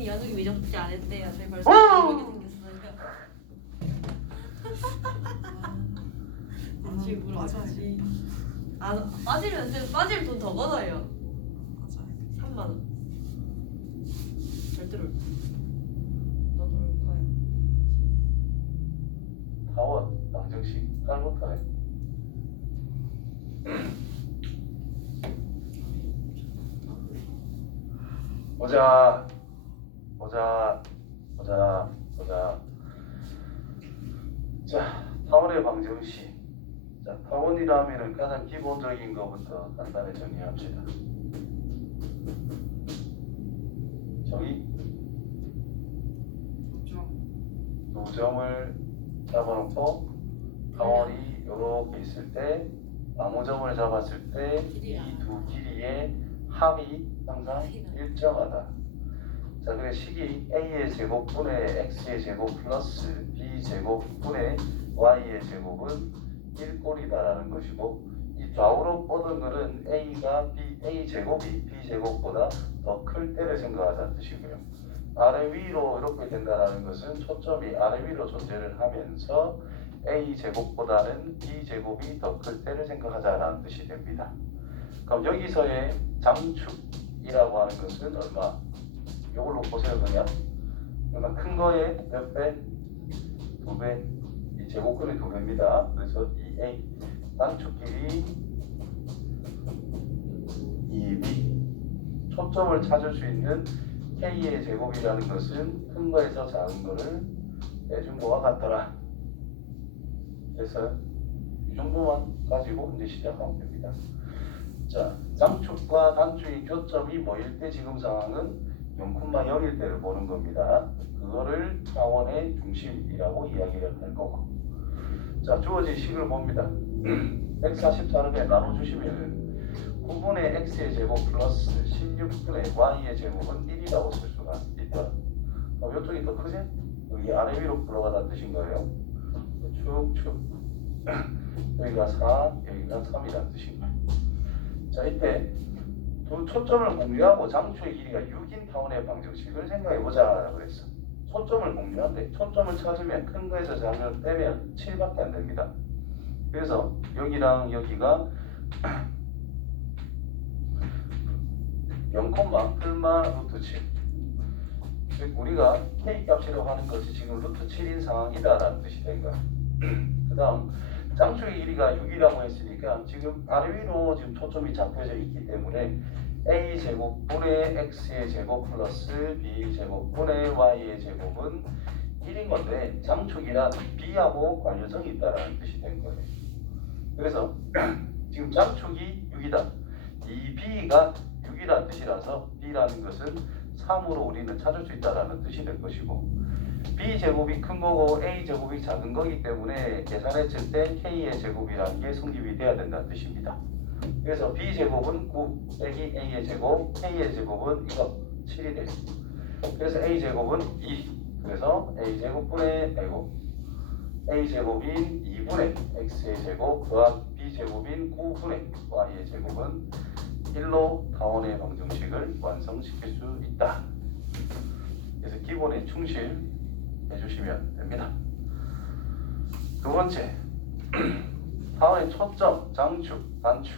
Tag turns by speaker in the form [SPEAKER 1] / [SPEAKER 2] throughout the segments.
[SPEAKER 1] 당연히 연욱이 미적지 안 했대요. 저희 벌써
[SPEAKER 2] 어!
[SPEAKER 1] 모르게 생겼어요. 대출
[SPEAKER 2] 음,
[SPEAKER 1] 물어보지. 아 빠지면 쌤 빠질 돈더 걷어요.
[SPEAKER 2] 맞아요.
[SPEAKER 1] 3만 원. 절대로 올 거야. 올 거야.
[SPEAKER 3] 다원 방정식 잘 못하네. 보자, 보자, 보자, 보자. 자, 타원의 방정식. 자, 타원이라면은 가장 기본적인 것부터 간단히 정리합시다. 저기
[SPEAKER 2] 그렇죠.
[SPEAKER 3] 두 점을 잡아놓고 타원이 이렇게 있을 때 아무 점을 잡았을 때 이 두 길이의 합이 항상 일정하다. 자, 그래 식이 a의 제곱분의 x의 제곱 플러스 b 제곱분의 y의 제곱은 1꼴이다라는 것이고 이 좌우로 뻗은 거는 a가 b a 제곱이 b 제곱보다 더 클 때를 생각하자는 뜻이고요. 아래 위로 이렇게 된다라는 것은 초점이 아래 위로 존재를 하면서 a 제곱보다는 b 제곱이 더 클 때를 생각하자라는 뜻이 됩니다. 그럼 여기서의 장축이라고 하는 것은 얼마? 이걸로 보세요 그냥. 그러니까 큰 거에 몇 배? 두 배. 이 제곱근의 두 배입니다. 그래서 이 a 단축끼리 2b 초점을 찾을 수 있는 k의 제곱이라는 것은 큰 거에서 작은 거를 내준 거와 같더라. 됐어요? 이 정도만 가지고 이제 시작하면 됩니다. 자, 장축과 단축의 교점이 뭐일 때 지금 상황은 0콤마 0일 때를 보는 겁니다. 그거를 차원의 중심이라고 이야기를 할 거고. 자, 주어진 식을 봅니다. 144를 나눠주시면은 9분의 x의 제곱 플러스 16분의 y의 제곱은 1이라고 쓸 수가 있다. 어, 이쪽이 더 크지? 여기 아래 위로 불러가다는 뜻인 거예요. 축축. 여기가 4, 여기가 3이라는 뜻인 거예요. 자, 이때 두 초점을 공유하고 장초의 길이가 6인 타원의 방정식을 생각해 보자 그랬어. 초점을 공유한데 초점을 찾으면 큰 거에서 작은 걸 빼면 7밖에 안 됩니다. 그래서 여기랑 여기가 0, 풀마 루트 7. 즉 우리가 k 값이라고 하는 것이 지금 루트 7인 상황이다라는 뜻이 된 거야. 그 다음 짱축의 길이가 6이라고 했으니까 지금 아래 위로 지금 초점이 잡혀져 있기 때문에 a 제곱분의 x의 제곱 플러스 b 제곱분의 y의 제곱은 1인 건데 장축이란 b하고 관련성이 있다라는 뜻이 된 거예요. 그래서 지금 장축이 6이다. 이 b가 6이라는 뜻이라서 b라는 것은 3으로 우리는 찾을 수 있다라는 뜻이 될 것이고 b 제곱이 큰 거고 a 제곱이 작은 거기 때문에 계산했을 때 k의 제곱이라는 게 성립이 돼야 된다는 뜻입니다. 그래서 b 제곱은 9 빼기 a의 제곱, k의 제곱은 이거 7이 돼요. 그래서 a 제곱은 2. 그래서 a 제곱분의 아이고 a 제곱인 2분의 x의 제곱 더한 b 제곱인 9분의 y의 제곱은 1로 타원의 방정식을 완성시킬 수 있다. 그래서 기본에 충실 해주시면 됩니다. 두 번째, 타원의 초점, 장축, 단축.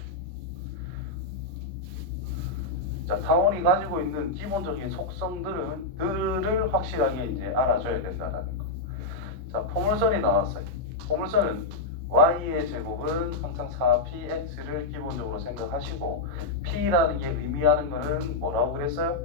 [SPEAKER 3] 자, 타원이 가지고 있는 기본적인 속성들은 들을 확실하게 이제 알아줘야 된다는 거. 자, 포물선이 나왔어요. 포물선은 y의 제곱은 항상 4px를 기본적으로 생각하시고 p라는 게 의미하는 거는 뭐라고 그랬어요?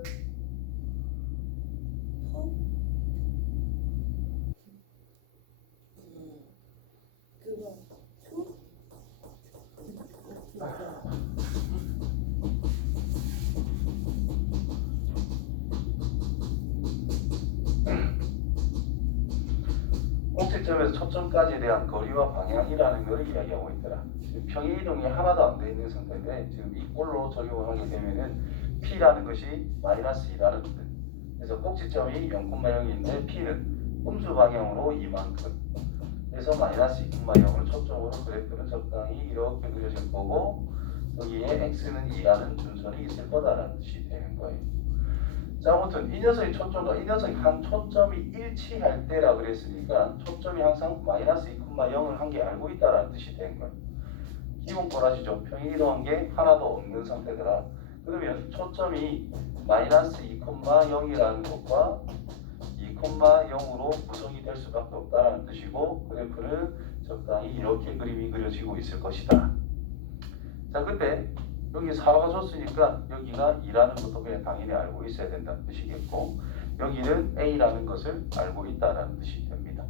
[SPEAKER 3] 꼭지점에서 초점까지에 대한 거리와 방향이라는 것을 이야기하고 있더라. 평행 이동이 하나도 안 돼 있는 상태인데 지금 이 꼴로 적용을 하게 되면은 p라는 것이 마이너스 2라는 뜻. 그래서 꼭지점이 0,0인데 p는 음수 방향으로 이만큼. 그래서 마이너스 2,0을 초점으로 그래프는 적당히 이렇게 그려질 거고 여기에 x는 2라는 준선이 있을 거다라는 뜻이 되는 거예요. 자, 아무튼 이 녀석의 초점과 이 녀석이 한 초점이 일치할 때라 그랬으니까 초점이 항상 마이너스 2,0을 한 게 알고 있다라는 뜻이 된 거예요. 기본 꼬라지죠. 평행이동한 게 하나도 없는 상태더라. 그러면 초점이 마이너스 2,0이라는 것과 2,0으로 구성이 될 수밖에 없다라는 뜻이고 그래프는 적당히 이렇게 그림이 그려지고 있을 것이다. 자, 그때 여기 4가 줬으니까 여기가 2라는 것도 그냥 당연히 알고 있어야 된다는 뜻이겠고 여기는 A라는 것을 알고 있다는 뜻이 됩니다.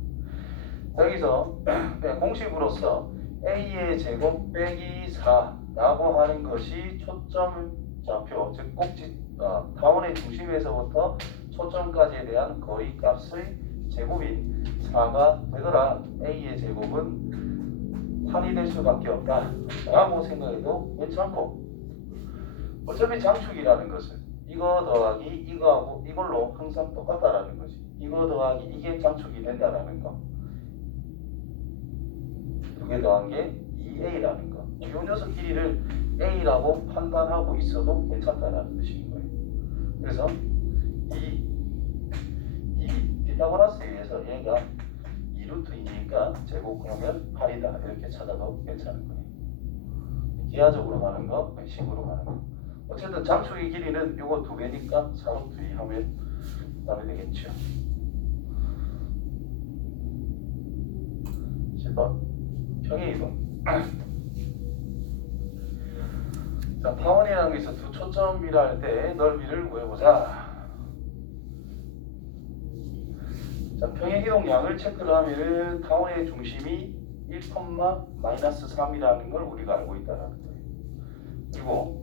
[SPEAKER 3] 자, 여기서 그냥 공식으로서 A의 제곱 빼기 4라고 하는 것이 초점 좌표, 즉 꼭지 어, 타원의 중심에서부터 초점까지에 대한 거리 값의 제곱인 4가 되더라. A의 제곱은 8이 될 수밖에 없다. 라고 생각해도 괜찮고 어차피 장축이라는 것은 이거 더하기 이거하고 이걸로 항상 똑같다라는 거지. 이거 더하기 이게 장축이 된다라는 거. 두 개 더한 게 2a라는 거. 이 녀석 길이를 a라고 판단하고 있어도 괜찮다라는 뜻인 거예요. 그래서 이, 이 피타고라스에 의해서 얘가 2루트이니까 제곱하면 8이다 이렇게 찾아도 괜찮은 거예요. 기하적으로 가는 거, 식으로 가는 거. 어쨌든 장축의 길이는 요거 두 개니까 4루트 2 하면 답이 되겠죠. 10번 평행 이동. 자 타원이라는 게 있어 두 초점이라 할 때 넓이를 구해보자. 자 평행 이동 양을 체크를 하면은 타원의 중심이 1, 마이너스 3이라는 걸 우리가 알고 있다는 거예요. 그리고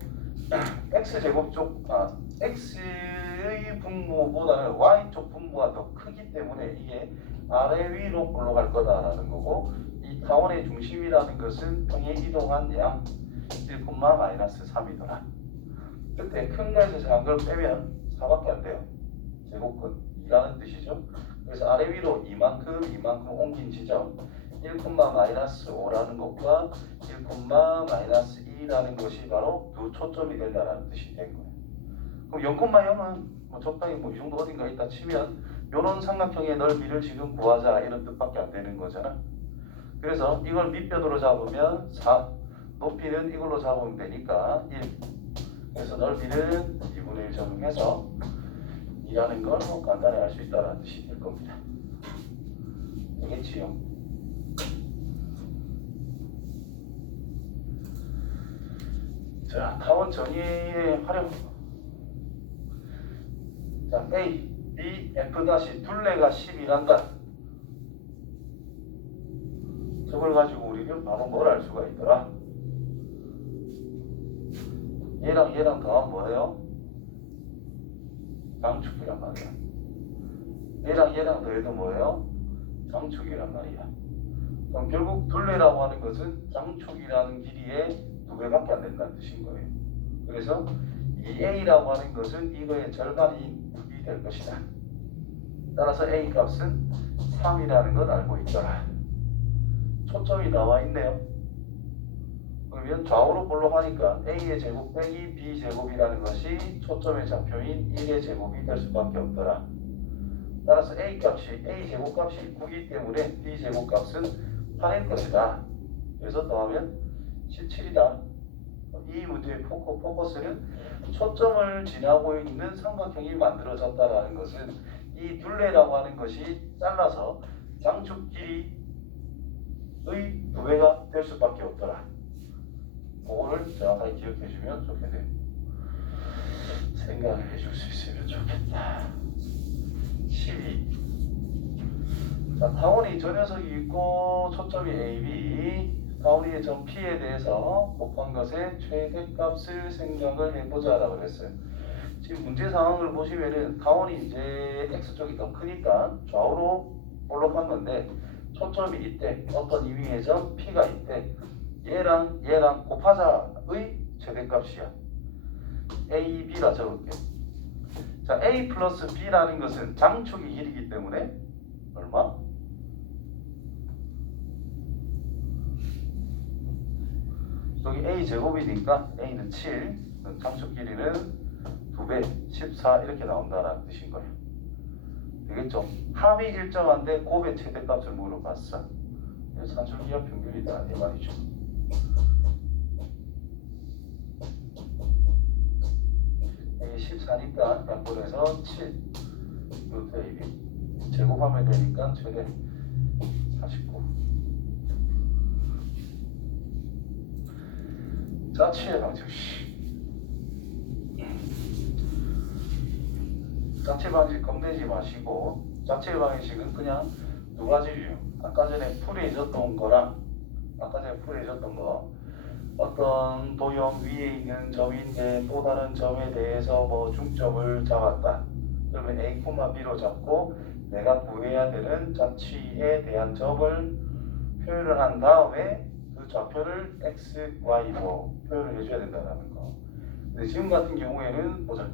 [SPEAKER 3] x 제곱 쪽 아, x의 분모보다는 y 쪽 분모가 더 크기 때문에 이게 아래 위로 올라갈 거다라는 거고 이 타원의 중심이라는 것은 평행 이동한 양 1, 마이너스 3이더라. 그때 큰 거에서 작은 걸 빼면 4밖에 안 돼요. 제곱근 2라는 뜻이죠. 그래서 아래 위로 이만큼 이만큼 옮긴 지점 1, 마이너스 5라는 것과 1, 마이너스 2 라는 것이 바로 두 초점이 된다는 뜻이 된 거예요. 그럼 0,0은 뭐 적당히 뭐 이 정도 어딘가 있다 치면 이런 삼각형의 넓이를 지금 구하자 이런 뜻밖에 안 되는 거잖아. 그래서 이걸 밑변으로 잡으면 4, 높이는 이걸로 잡으면 되니까 1. 그래서 넓이는 2분의 1 적용해서 2라는 걸 뭐 간단히 알 수 있다는 뜻이 될 겁니다. 되겠지요? 자, 타원 정의의 활용. 자, A, B, F 다시 둘레가 10이란다. 저걸 가지고 우리는 바로 뭘 알 수가 있더라. 얘랑 얘랑 더하면 뭐예요? 장축이란 말이야. 얘랑 얘랑 더해도 뭐예요? 장축이란 말이야. 그럼 결국 둘레라고 하는 것은 장축이라는 길이의 두 배밖에 안 된다는 뜻인 거예요. 그래서 이 A라고 하는 것은 이거의 절반이 6이 될 것이다. 따라서 A 값은 3이라는 걸 알고 있더라. 초점이 나와 있네요. 그러면 좌우로 볼록 하니까 A의 제곱 빼기 B 제곱이라는 것이 초점의 좌표인 1의 제곱이 될 수밖에 없더라. 따라서 A 값이 A 제곱 값이 9이기 때문에 B 제곱 값은 8일 것이다. 그래서 더하면 17이다. 이 문제의 포커, 포커스는 초점을 지나고 있는 삼각형이 만들어졌다라는 것은 이 둘레라고 하는 것이 잘라서 장축 길이의 두 배가 될 수밖에 없더라. 그거를 정확하게 기억해 주면 좋겠네요. 생각을 해줄 수 있으면 좋겠다. 12. 자, 타원이 저 녀석이 있고 초점이 AB. 점 P에 대해서 곱한 것의 최대값을 생각을 해보자라고 그랬어요. 지금 문제 상황을 보시면은 타원이 이제 X 쪽이 더 크니까 좌우로 볼록한 건데 초점이 있대. 어떤 점 P가 있대. 얘랑 얘랑 곱하자의 최대값이야. A, B라 적을게. 자, A 플러스 B라는 것은 장축이 길이기 때문에 얼마? 여기 A 제곱이니까 A는 7, 장축 길이는 두 9배 14 이렇게 나온다라는 뜻인 거예요. 되겠죠? 합이 일정한데 곱의 최대값을 물어봤어. 그래서 산술기하 평균이다 이 말이죠. 이게 14니까 약분해서 7 루트 AB 제곱하면 되니까 최대 자취의 방식 자취 방식 겁내지 마시고 자취 방식은 그냥 두 가지 유형 아까 전에 풀이해줬던 거랑 아까 전에 풀이해줬던 거. 어떤 도형 위에 있는 점인데 또 다른 점에 대해서 뭐 중점을 잡았다. 그러면 A, B로 잡고 내가 구해야 되는 자취에 대한 점을 표현을 한 다음에 그 좌표를 X, Y로 표현을 해줘야 된다는 거. 근데 지금 같은 경우에는 보자.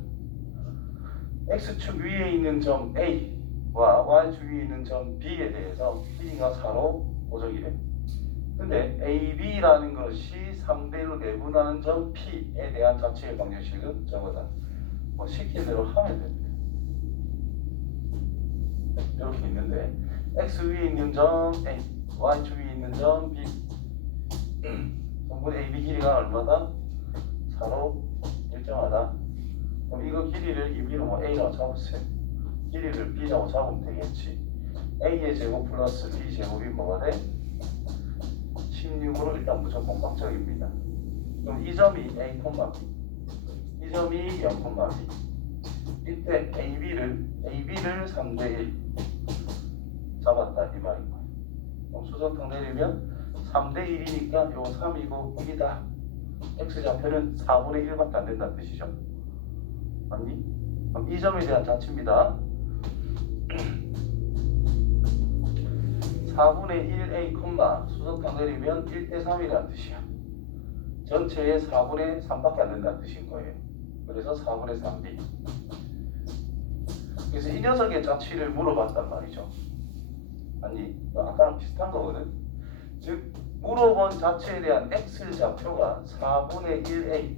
[SPEAKER 3] X축 위에 있는 점 A와 Y축 위에 있는 점 B에 대해서 길이가 4로 고정이래. 근데 AB라는 것이 3대1로 내분하는 점 P에 대한 자체의 방정식은 저거다. 뭐 시킨 대로 하면 됩니다. 이렇게 있는데 X 위에 있는 점 A, Y축 위에 있는 점 B 전부 AB 길이가 얼마다? 4로 일정하다. 그럼 이거 길이를 이 B로 뭐 A라고 잡으세요. 길이를 B라고 잡으면 되겠지. A의 제곱 플러스 B 제곱이 뭐가 돼? 16으로 일단 무조건 꽉적입니다. 그럼 이 점이 A, B. 이 점이 0, B. 이때 AB를 AB를 3대 1 잡았다 이 말인 거예요. 그럼 수소탕 내리면 3대 1이니까 요 3이고 1이다. x 좌표는 4분의 1밖에 안 된다는 뜻이죠. 맞니? 그럼 이 점에 대한 자치입니다. 4분의 1a, 수소탕 내리면 1대 3이라는 뜻이야. 전체의 4분의 3밖에 안 된다는 뜻인 거예요. 그래서 4분의 3b. 그래서 이 녀석의 자취를 물어봤단 말이죠. 아니, 아까랑 비슷한 거거든. 즉, 물어본 자체에 대한 x 좌표가 4분의 1a,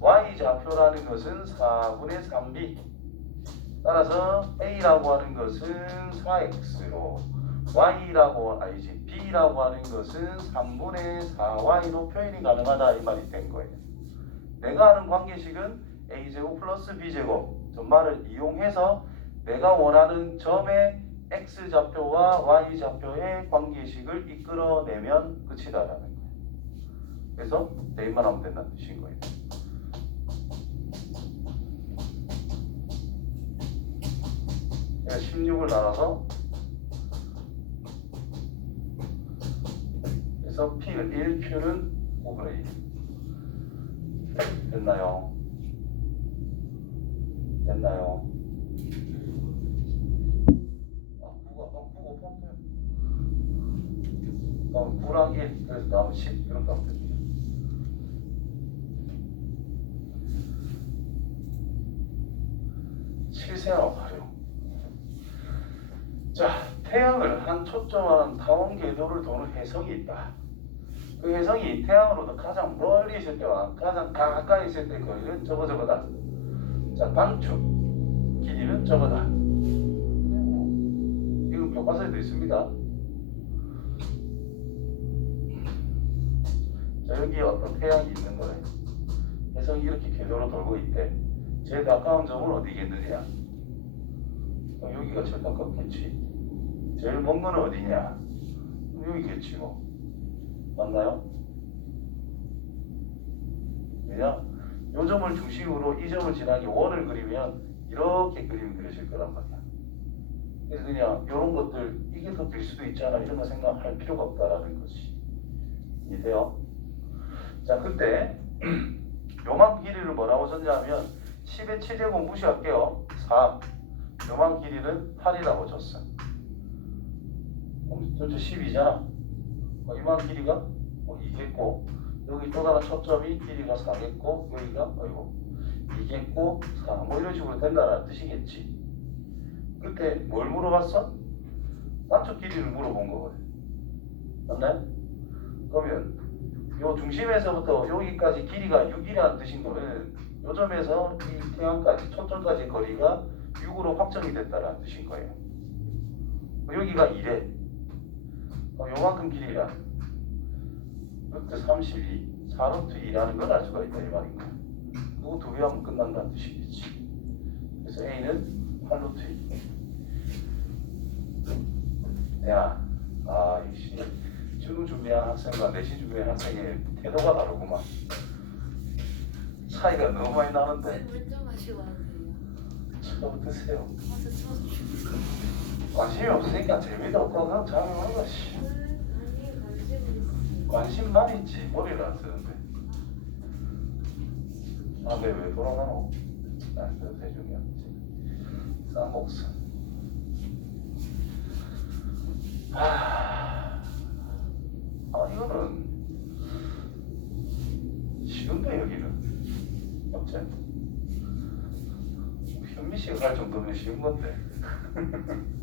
[SPEAKER 3] y 좌표라는 것은 4분의 3b. 따라서 a라고 하는 것은 4x로, y라고 아니지 b라고 하는 것은 3분의 4y로 표현이 가능하다 이 말이 된 거예요. 내가 하는 관계식은 a 제곱 플러스 b 제곱 전말을 이용해서 내가 원하는 점의 x 좌표와 y 좌표의 관계식을 이끌어내면 끝이다라는 거예요. 그래서 대입만 하면 된다는 뜻인 거예요. 그래서 16을 나눠서 그래서 P는 1Q는 5분의 1 됐나요? 됐나요? 아, 9가, 어, 9 곱하면 그럼 9랑 1, 그래서 나오면 10 이렇게 하면 됩니다. 실생활 활용. 자, 태양을 한 초점하는 타원 궤도를 도는 혜성이 있다. 그 혜성이 태양으로부터 가장 멀리 있을 때와 가장 가까이 있을 때 거리는 저거 저거다. 자, 단축 길이는 저거다. 이거 교과서에도 있습니다. 여기 어떤 태양이 있는 거예요. 혜성이 이렇게 궤도로 돌고 있대. 제일 가까운 점은 어디겠느냐? 어, 여기가 제일 가깝겠지. 제일 먼 거는 어디냐? 여기겠지 뭐. 맞나요? 왜냐? 요 점을 중심으로 이 점을 지나게 원을 그리면 이렇게 그림이 그려질 거란 말이야. 그래서 그냥 이런 것들 이게 더 될 수도 있잖아 이런 거 생각할 필요가 없다라는 거지. 이해돼요? 자 그때 요만 길이를 뭐라고 썼냐면 10의 7제곱 무시할게요. 4. 요만 길이는 8이라고 줬어. 전체 10이잖아. 어, 이만 길이가 어, 2겠고 여기 또 다른 초점이 길이가 4겠고 여기가 어이고 2겠고 4. 뭐 이런 식으로 된다는 뜻이겠지. 그때 뭘 물어봤어? 단축 길이를 물어본 거거든. 맞나요? 그러면 요 중심에서부터 여기까지 길이가 6이라는 뜻인 거는 요 점에서 이 태양까지 초점까지 거리가 6으로 확정이 됐다는 뜻인 거예요. 여기가 2래. 어, 요만큼 길이라. 루트 32, 4루트 2라는 걸 알 수가 있다 이 말인 거야. 그거 두개 하면 끝난다는 뜻이겠지. 그래서 A는 8루트 2. 야, 아, 역시 지금 준비한 학생과 내신 준비한 학생의 태도가 다르구만. 차이가 너무 많이 나는데
[SPEAKER 1] 물좀 마시고 하세요.
[SPEAKER 3] 처음 드세요.
[SPEAKER 1] 가서 추워서
[SPEAKER 3] 관심이 없으니까 재미도 없고 그냥 자명한 것이.
[SPEAKER 1] 아니 관심 있어.
[SPEAKER 3] 관심만 있지 머리를 안 쓰는데. 아, 내왜 돌아가노? 아, 그래도 대중이었지. 쌍목선. 아, 아 이거는 쉬운데 여기는 어째? 현미 씨가 갈 정도면 쉬운 건데.